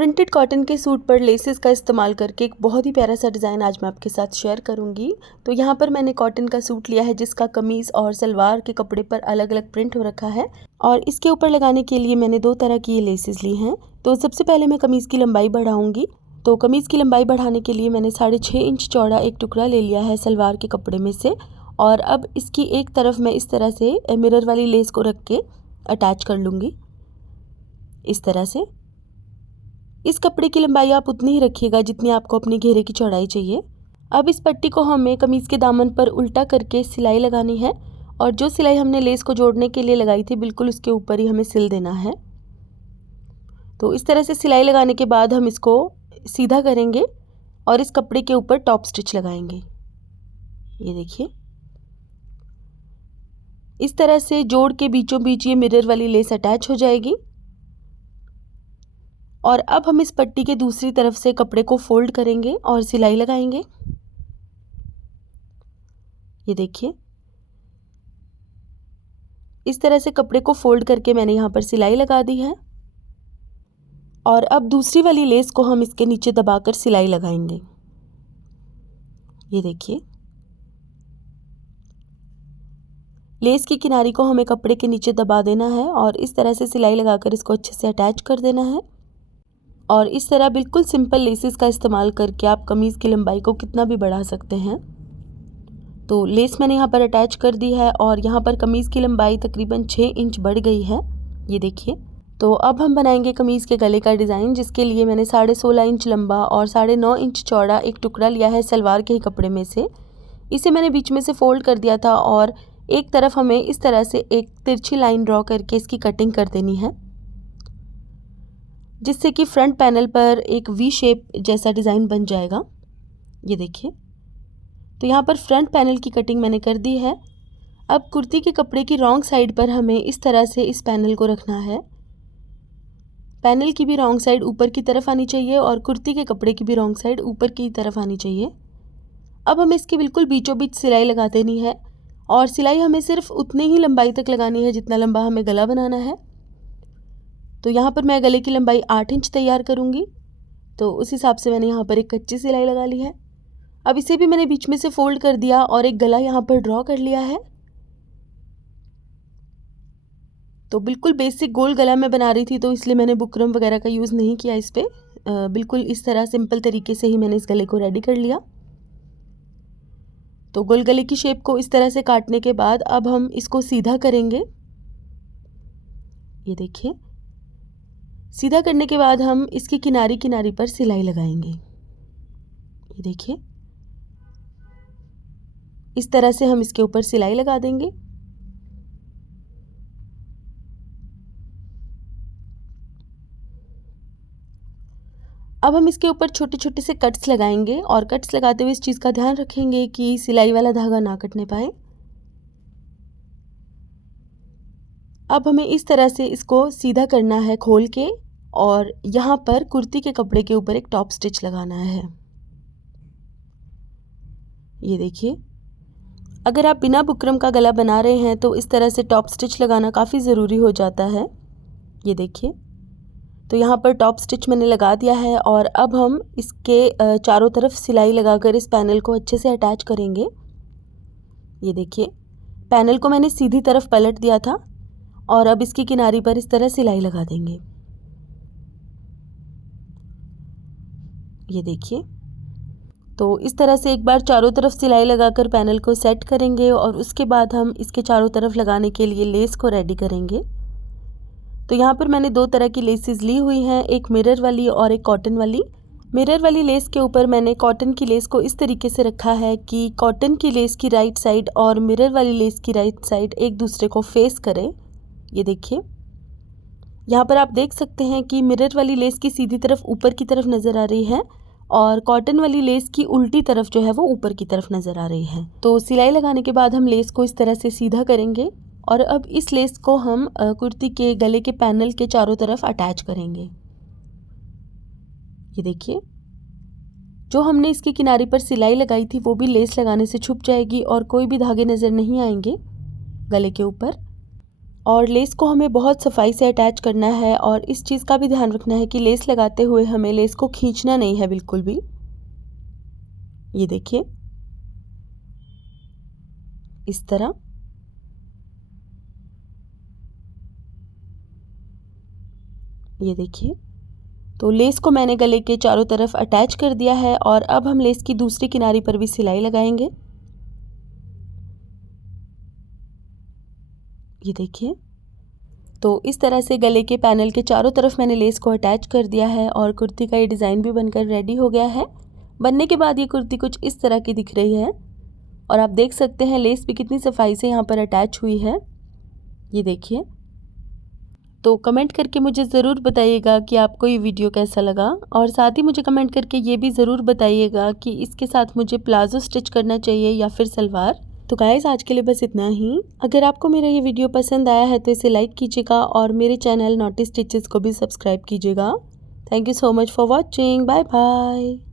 Printed cotton के suit पर laces का इस्तेमाल करके एक बहुत ही प्यारा सा डिज़ाइन आज मैं आपके साथ शेयर करूंगी। तो यहाँ पर मैंने कॉटन का सूट लिया है जिसका कमीज़ और सलवार के कपड़े पर अलग अलग प्रिंट हो रखा है और इसके ऊपर लगाने के लिए मैंने दो तरह की ये लेसेस ली हैं। तो सबसे पहले मैं कमीज़ की लंबाई बढ़ाऊँगी। तो कमीज़ की लंबाई बढ़ाने के लिए मैंने 6.5 इंच चौड़ा एक टुकड़ा ले लिया है सलवार के कपड़े में से और अब इसकी एक तरफ मैं इस तरह से मिरर वाली लेस को रख के अटैच कर लूँगी। इस तरह से इस कपड़े की लंबाई आप उतनी ही रखिएगा जितनी आपको अपने घेरे की चौड़ाई चाहिए। अब इस पट्टी को हमें कमीज़ के दामन पर उल्टा करके सिलाई लगानी है और जो सिलाई हमने लेस को जोड़ने के लिए लगाई थी बिल्कुल उसके ऊपर ही हमें सिल देना है। तो इस तरह से सिलाई लगाने के बाद हम इसको सीधा करेंगे और इस कपड़े के ऊपर टॉप स्टिच लगाएंगे। ये देखिए, इस तरह से जोड़ के बीचों बीच ये मिरर वाली लेस अटैच हो जाएगी और अब हम इस पट्टी के दूसरी तरफ से कपड़े को फोल्ड करेंगे और सिलाई लगाएंगे। ये देखिए, इस तरह से कपड़े को फोल्ड करके मैंने यहाँ पर सिलाई लगा दी है और अब दूसरी वाली लेस को हम इसके नीचे दबाकर सिलाई लगाएंगे। ये देखिए, लेस की किनारी को हमें कपड़े के नीचे दबा देना है और इस तरह से सिलाई लगाकर इसको अच्छे से अटैच कर देना है। और इस तरह बिल्कुल सिंपल लेसेस का इस्तेमाल करके आप कमीज़ की लंबाई को कितना भी बढ़ा सकते हैं। तो लेस मैंने यहाँ पर अटैच कर दी है और यहाँ पर कमीज़ की लंबाई तकरीबन 6 इंच बढ़ गई है। ये देखिए, तो अब हम बनाएंगे कमीज़ के गले का डिज़ाइन, जिसके लिए मैंने 16.5 इंच लंबा और 9.5 इंच चौड़ा एक टुकड़ा लिया है सलवार के ही कपड़े में से। इसे मैंने बीच में से फोल्ड कर दिया था और एक तरफ हमें इस तरह से एक तिरछी लाइन ड्रॉ करके इसकी कटिंग कर देनी है, जिससे कि फ्रंट पैनल पर एक वी शेप जैसा डिज़ाइन बन जाएगा। ये देखिए, तो यहाँ पर फ्रंट पैनल की कटिंग मैंने कर दी है। अब कुर्ती के कपड़े की रॉन्ग साइड पर हमें इस तरह से इस पैनल को रखना है। पैनल की भी रॉन्ग साइड ऊपर की तरफ आनी चाहिए और कुर्ती के कपड़े की भी रॉन्ग साइड ऊपर की तरफ आनी चाहिए। अब हमें इसके बिल्कुल बीचों बीच सिलाई लगा देनी है और सिलाई हमें सिर्फ उतनी ही लंबाई तक लगानी है जितना लंबा हमें गला बनाना है। तो यहाँ पर मैं गले की लंबाई 8 इंच तैयार करूँगी, तो उस हिसाब से मैंने यहाँ पर एक कच्ची सिलाई लगा ली है। अब इसे भी मैंने बीच में से फोल्ड कर दिया और एक गला यहाँ पर ड्रॉ कर लिया है। तो बिल्कुल बेसिक गोल गला मैं बना रही थी, तो इसलिए मैंने बुकरम वगैरह का यूज़ नहीं किया इस पर। बिल्कुल इस तरह सिंपल तरीके से ही मैंने इस गले को रेडी कर लिया। तो गोल गले की शेप को इस तरह से काटने के बाद अब हम इसको सीधा करेंगे। ये देखिए, सीधा करने के बाद हम इसकी किनारी किनारी पर सिलाई लगाएंगे। ये देखिए, इस तरह से हम इसके ऊपर सिलाई लगा देंगे। अब हम इसके ऊपर छोटे छोटे से कट्स लगाएंगे और कट्स लगाते हुए इस चीज़ का ध्यान रखेंगे कि सिलाई वाला धागा ना कटने पाए। अब हमें इस तरह से इसको सीधा करना है खोल के और यहाँ पर कुर्ती के कपड़े के ऊपर एक टॉप स्टिच लगाना है। ये देखिए, अगर आप बिना बुकरम का गला बना रहे हैं तो इस तरह से टॉप स्टिच लगाना काफ़ी ज़रूरी हो जाता है। ये देखिए, तो यहाँ पर टॉप स्टिच मैंने लगा दिया है और अब हम इसके चारों तरफ सिलाई लगाकर इस पैनल को अच्छे से अटैच करेंगे। ये देखिए, पैनल को मैंने सीधी तरफ पलट दिया था और अब इसकी किनारी पर इस तरह सिलाई लगा देंगे। ये देखिए, तो इस तरह से एक बार चारों तरफ सिलाई लगाकर पैनल को सेट करेंगे और उसके बाद हम इसके चारों तरफ लगाने के लिए लेस को रेडी करेंगे। तो यहाँ पर मैंने दो तरह की लेसेस ली हुई हैं, एक मिरर वाली और एक कॉटन वाली। मिरर वाली लेस के ऊपर मैंने कॉटन की लेस को इस तरीके से रखा है कि कॉटन की लेस की राइट साइड और मिरर वाली लेस की राइट साइड एक दूसरे को फेस करें। ये देखिए, यहाँ पर आप देख सकते हैं कि मिरर वाली लेस की सीधी तरफ ऊपर की तरफ नज़र आ रही है और कॉटन वाली लेस की उल्टी तरफ जो है वो ऊपर की तरफ नज़र आ रही है। तो सिलाई लगाने के बाद हम लेस को इस तरह से सीधा करेंगे और अब इस लेस को हम कुर्ती के गले के पैनल के चारों तरफ अटैच करेंगे। ये देखिए, जो हमने इसकी किनारी पर सिलाई लगाई थी वो भी लेस लगाने से छुप जाएगी और कोई भी धागे नज़र नहीं आएंगे गले के ऊपर। और लेस को हमें बहुत सफाई से अटैच करना है और इस चीज़ का भी ध्यान रखना है कि लेस लगाते हुए हमें लेस को खींचना नहीं है बिल्कुल भी। ये देखिए इस तरह। ये देखिए, तो लेस को मैंने गले के चारों तरफ अटैच कर दिया है और अब हम लेस की दूसरी किनारी पर भी सिलाई लगाएंगे। ये देखिए, तो इस तरह से गले के पैनल के चारों तरफ मैंने लेस को अटैच कर दिया है और कुर्ती का ये डिज़ाइन भी बनकर रेडी हो गया है। बनने के बाद ये कुर्ती कुछ इस तरह की दिख रही है और आप देख सकते हैं लेस भी कितनी सफाई से यहाँ पर अटैच हुई है। ये देखिए, तो कमेंट करके मुझे ज़रूर बताइएगा कि आपको ये वीडियो कैसा लगा और साथ ही मुझे कमेंट करके ये भी ज़रूर बताइएगा कि इसके साथ मुझे प्लाजो स्टिच करना चाहिए या फिर सलवार। तो गाइस आज के लिए बस इतना ही। अगर आपको मेरा ये वीडियो पसंद आया है तो इसे लाइक कीजिएगा और मेरे चैनल नॉटी स्टिचेस को भी सब्सक्राइब कीजिएगा। Thank you so much for watching. Bye bye.